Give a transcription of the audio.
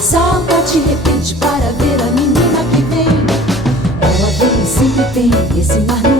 Salta de repente para ver a menina que vem. Ela vem, sempre tem esse mar no